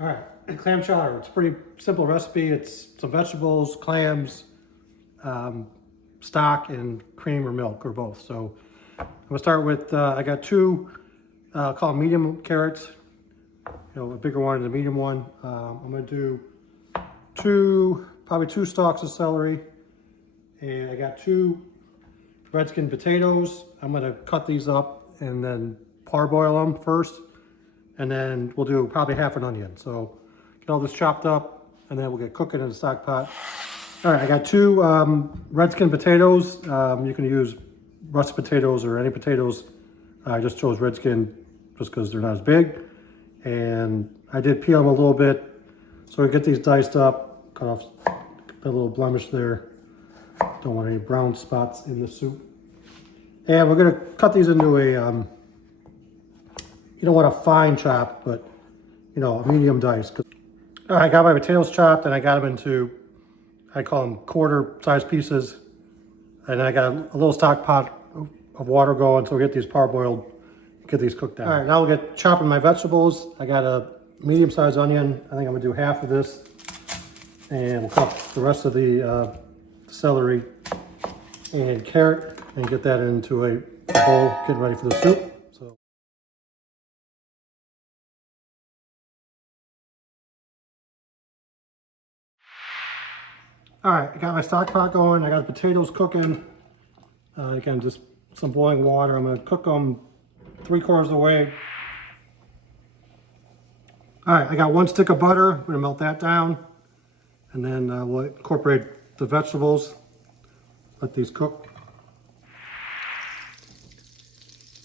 All right, and clam chowder. It's a pretty simple recipe. It's some vegetables, clams, stock, and cream or milk or both. So I'm gonna start with, I got two, call them medium carrots, a bigger one and a medium one. I'm gonna do probably two stalks of celery, and I got two red skin potatoes. I'm gonna cut these up and then parboil them first, and then we'll do probably half an onion. So get all this chopped up, and then we'll get cooking in the stock pot. All right, I got two red skin potatoes. You can use russet potatoes or any potatoes. I just chose red skin just because they're not as big. And I did peel them a little bit. So we get these diced up, cut off that little blemish there. Don't want any brown spots in the soup. And we're gonna cut these into a, you don't want a fine chop, but a medium dice. All right, I got my potatoes chopped and I got them into, I call them quarter size pieces. And I got a little stock pot of water going, so we'll get these parboiled, get these cooked down. All right, now we'll get chopping my vegetables. I got a medium sized onion. I think I'm gonna do half of this. And we'll cut the rest of the celery and carrot and get that into a bowl, getting ready for the soup. So. All right, I got my stock pot going. I got the potatoes cooking. Again, just some boiling water. I'm gonna cook them 3/4 of the way. All right, I got one stick of butter. I'm gonna melt that down. And then we'll incorporate the vegetables. Let these cook.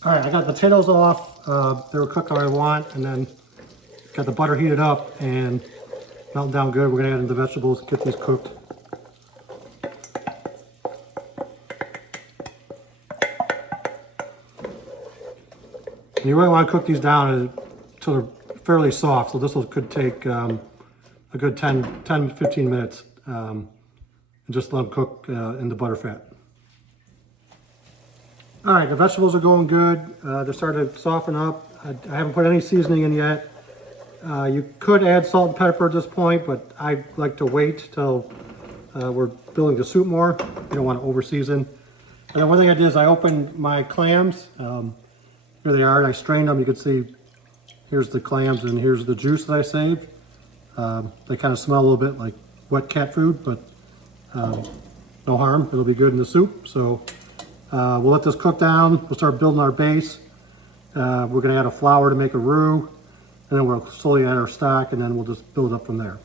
All right, I got the potatoes off. They were cooked how I want. And then got the butter heated up and melting down good. We're gonna add in the vegetables, get these cooked. And you really want to cook these down until they're fairly soft. So this could take a good 10-15 minutes. And just let them cook in the butter fat. All right, the vegetables are going good. They're starting to soften up. I haven't put any seasoning in yet. You could add salt and pepper at this point, but I like to wait till we're building the soup more. You don't want to over season. And then one thing I did is I opened my clams. Here they are. I strained them. You can see here's the clams and here's the juice that I saved. They kind of smell a little bit like wet cat food, but no harm. It'll be good in the soup. So we'll let this cook down. We'll start building our base. We're going to add a flour to make a roux, and then we'll slowly add our stock, and then we'll just build up from there.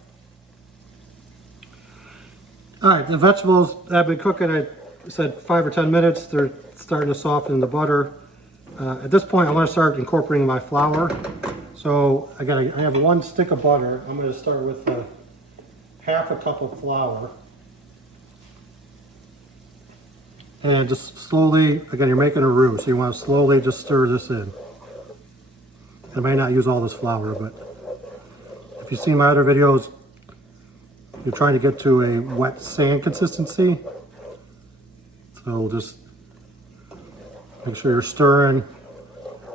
All right, the vegetables have been cooking. I said 5 or 10 minutes. They're starting to soften in the butter. At this point, I'm going to start incorporating my flour. So I have one stick of butter. I'm going to start with half a cup of flour. And just slowly, again, you're making a roux, so you want to slowly just stir this in. I may not use all this flour, but if you've seen my other videos, you're trying to get to a wet sand consistency. So just make sure you're stirring.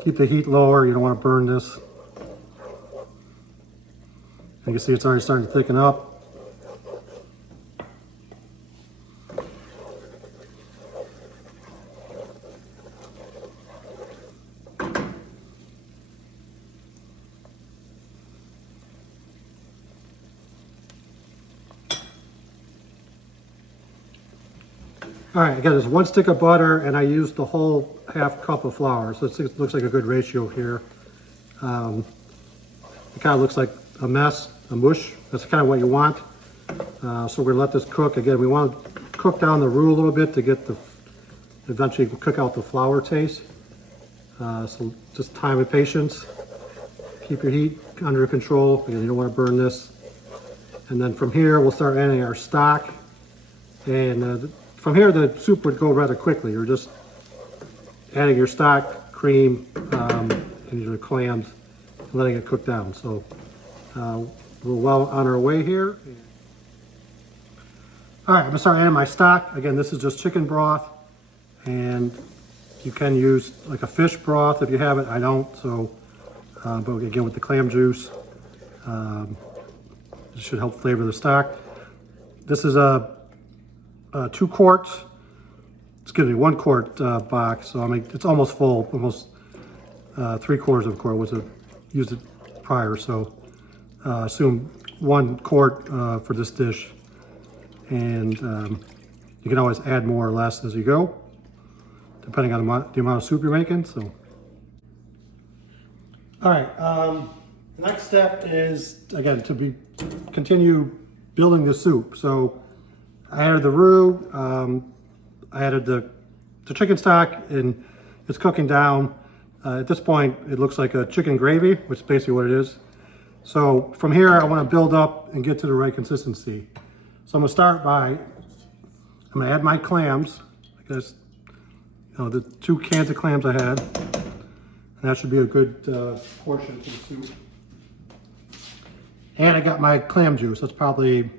Keep the heat lower. You don't want to burn this. You can see it's already starting to thicken up. All right, I got this one stick of butter and I used the whole half cup of flour. So it looks like a good ratio here. It kind of looks like a mess, a mush. That's kind of what you want. So we're gonna let this cook. Again, we want to cook down the roux a little bit to get eventually cook out the flour taste. So just time and patience. Keep your heat under control. Again, you don't want to burn this. And then from here, we'll start adding our stock. And from here, the soup would go rather quickly. You're just adding your stock, cream, and your clams, and letting it cook down. So we're well on our way here. All right, I'm gonna start adding my stock. Again, this is just chicken broth, and you can use like a fish broth if you have it. I don't, so, but again, with the clam juice, This should help flavor the stock. This is a 2 quarts, excuse me, 1 quart box. So I mean, it's almost full, almost 3/4 of a quart. Was used it prior, so assume 1 quart for this dish, and you can always add more or less as you go, depending on the amount of soup you're making. So, all right. The next step is again to continue building the soup. So I added the roux, I added the chicken stock, and it's cooking down. At this point, it looks like a chicken gravy, which is basically what it is. So from here, I want to build up and get to the right consistency. So I'm going to start by, I'm going to add my clams. I guess, the 2 cans of clams I had. And that should be a good portion to the soup. And I got my clam juice. That's probably,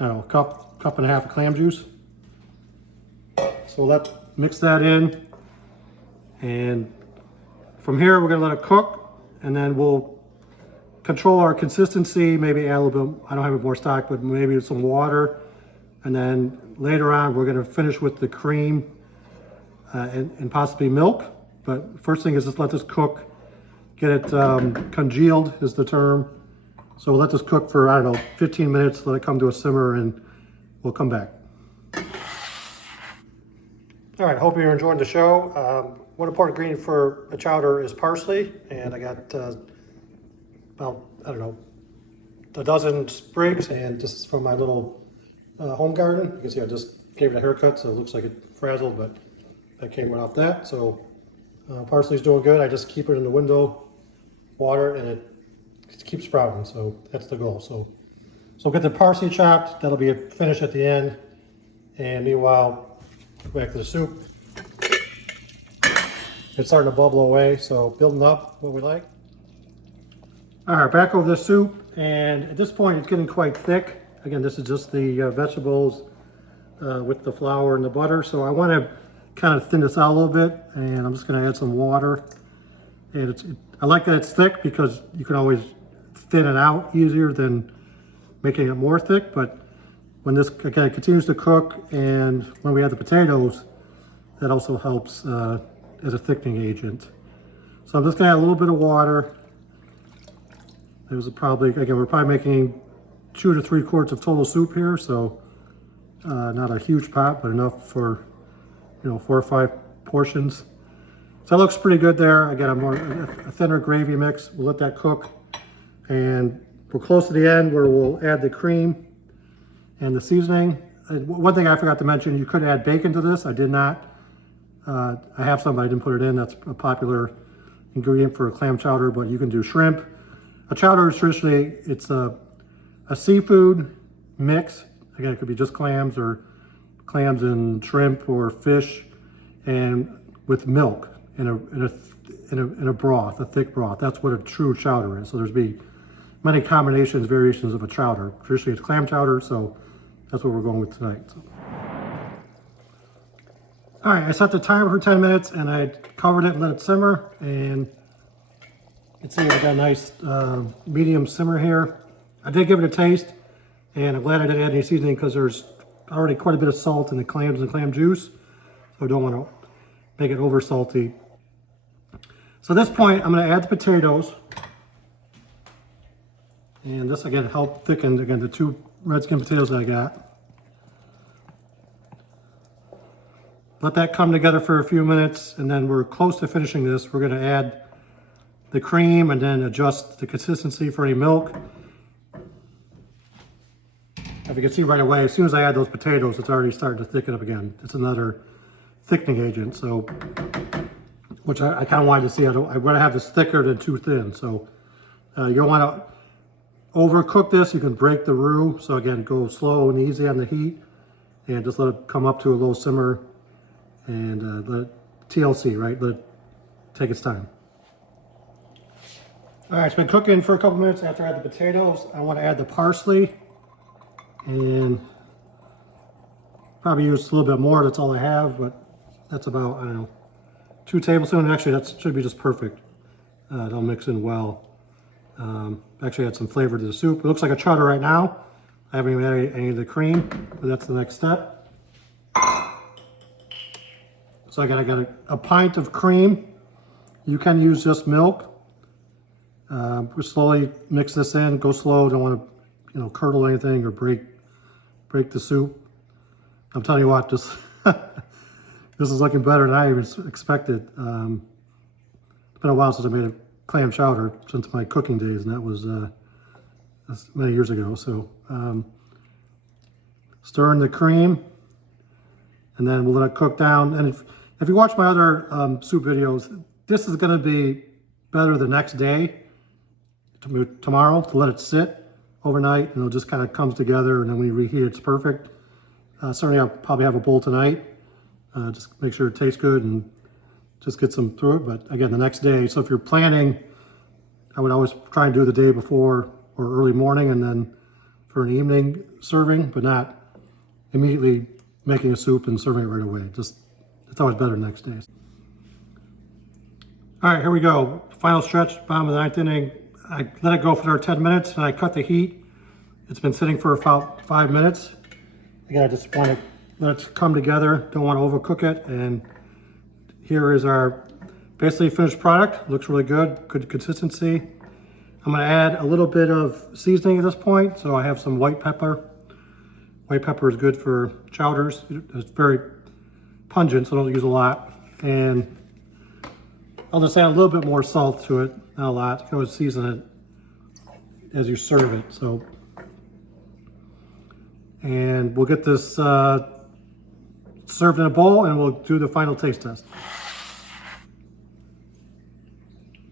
I don't know, a cup and a half of clam juice. So let's mix that in. And from here, we're gonna let it cook, and then we'll control our consistency, maybe add a little bit, I don't have more stock, but maybe some water. And then later on, we're gonna finish with the cream and possibly milk. But first thing is just let this cook, get it congealed is the term. So we'll let this cook for, I don't know, 15 minutes, let it come to a simmer, and we'll come back. All right, hope you're enjoying the show. One important ingredient for a chowder is parsley, and I got about, I don't know, a dozen sprigs, and this is from my little home garden. You can see I just gave it a haircut, so it looks like it frazzled, but that came right off that. So parsley's doing good. I just keep it in the window, water, and it keeps sprouting, so that's the goal. So get the parsley chopped. That'll be a finish at the end, and meanwhile, back to the soup. It's starting to bubble away, so building up what we like. All right, back over the soup, and at this point it's getting quite thick. Again, this is just the vegetables with the flour and the butter, so I want to kind of thin this out a little bit, and I'm just going to add some water. And I like that it's thick because you can always thin it out easier than making it more thick, but when this, again, continues to cook, and when we add the potatoes, that also helps as a thickening agent. So I'm just gonna add a little bit of water. There's probably, again, we're probably making 2 to 3 quarts of total soup here, so not a huge pot, but enough for, 4 or 5 portions. So that looks pretty good there. Again, a thinner gravy mix. We'll let that cook, and we're close to the end where we'll add the cream and the seasoning. One thing I forgot to mention, you could add bacon to this. I did not. I have some, but I didn't put it in. That's a popular ingredient for a clam chowder, but you can do shrimp. A chowder is traditionally, it's a seafood mix. Again, it could be just clams or clams and shrimp or fish, and with milk in a broth, a thick broth. That's what a true chowder is. So there's many combinations, variations of a chowder. Traditionally, it's clam chowder, so that's what we're going with tonight. So. All right, I set the timer for 10 minutes, and I covered it and let it simmer. And you can see I got a nice medium simmer here. I did give it a taste, and I'm glad I didn't add any seasoning because there's already quite a bit of salt in the clams and clam juice. So I don't want to make it over salty. So at this point, I'm going to add the potatoes. And this, again, helped thicken, again, the 2 red skin potatoes that I got. Let that come together for a few minutes, and then we're close to finishing this. We're going to add the cream and then adjust the consistency for any milk. If you can see right away, as soon as I add those potatoes, it's already starting to thicken up again. It's another thickening agent, so which I kind of wanted to see. I want to have this thicker than too thin. So you don't want to overcook this. You can break the roux. So again, go slow and easy on the heat, and just let it come up to a low simmer. And let it TLC, right? Let it take its time. All right, it's been cooking for a couple minutes. After I add the potatoes, I want to add the parsley, and probably use a little bit more. That's all I have, but that's about, I don't know, 2 tablespoons. Actually, that should be just perfect. It'll mix in well. Actually had some flavor to the soup. It looks like a chowder right now. I haven't even added any of the cream, but that's the next step. So I got a pint of cream. You can use just milk. We slowly mix this in. Go slow. Don't want to, curdle anything or break the soup. I'm telling you what, this this is looking better than I even expected. It's been a while since I made a clam chowder, since my cooking days, and that was that's many years ago. So stir in the cream, and then we'll let it cook down. And if you watch my other soup videos, this is going to be better the next day, tomorrow, to let it sit overnight, and it just kind of comes together, and then when you reheat it's perfect. Certainly I'll probably have a bowl tonight, just make sure it tastes good and just get some through it. But again, the next day, so if you're planning, I would always try and do the day before or early morning, and then for an evening serving, but not immediately making a soup and serving it right away. Just, it's always better the next day. All right, here we go. Final stretch, bottom of the 9th inning. I let it go for another 10 minutes, and I cut the heat. It's been sitting for about 5 minutes. Again, I just want to let it come together. Don't want to overcook it. And here is our basically finished product. Looks really good, good consistency. I'm going to add a little bit of seasoning at this point. So I have some white pepper. White pepper is good for chowders. It's very pungent, so don't use a lot. And I'll just add a little bit more salt to it, not a lot. You can always season it as you serve it. So, and we'll get this served in a bowl, and we'll do the final taste test.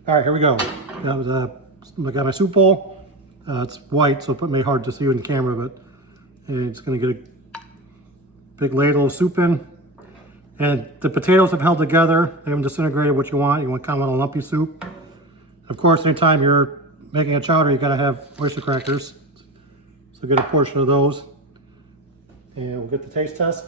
All right, here we go. That was I got my soup bowl. It's white, so it may be hard to see in camera, but it's going to get a big ladle of soup in. And the potatoes have held together. They haven't disintegrated what you want. You want kind of a lumpy soup. Of course, anytime you're making a chowder, you got to have oyster crackers. So get a portion of those. And we'll get the taste test.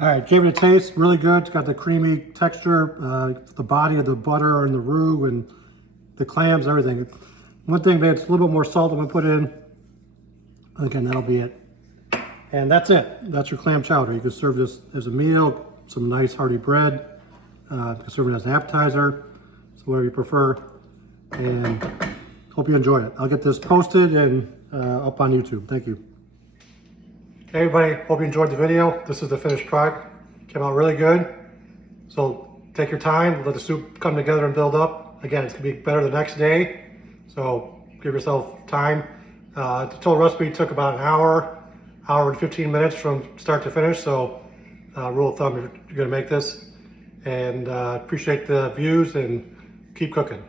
All right, gave it a taste, really good. It's got the creamy texture, the body of the butter and the roux and the clams, everything. One thing, maybe it's a little bit more salt I'm gonna put in. Again, that'll be it. And that's it. That's your clam chowder. You can serve this as a meal, some nice hearty bread. You can serve it as an appetizer, so whatever you prefer. And hope you enjoyed it. I'll get this posted and up on YouTube. Thank you. Hey everybody, hope you enjoyed the video. This is the finished product. Came out really good. So take your time, let the soup come together and build up. Again, it's gonna be better the next day. So give yourself time. The total recipe took about an hour and 15 minutes from start to finish. So rule of thumb if you're gonna make this. And appreciate the views and keep cooking.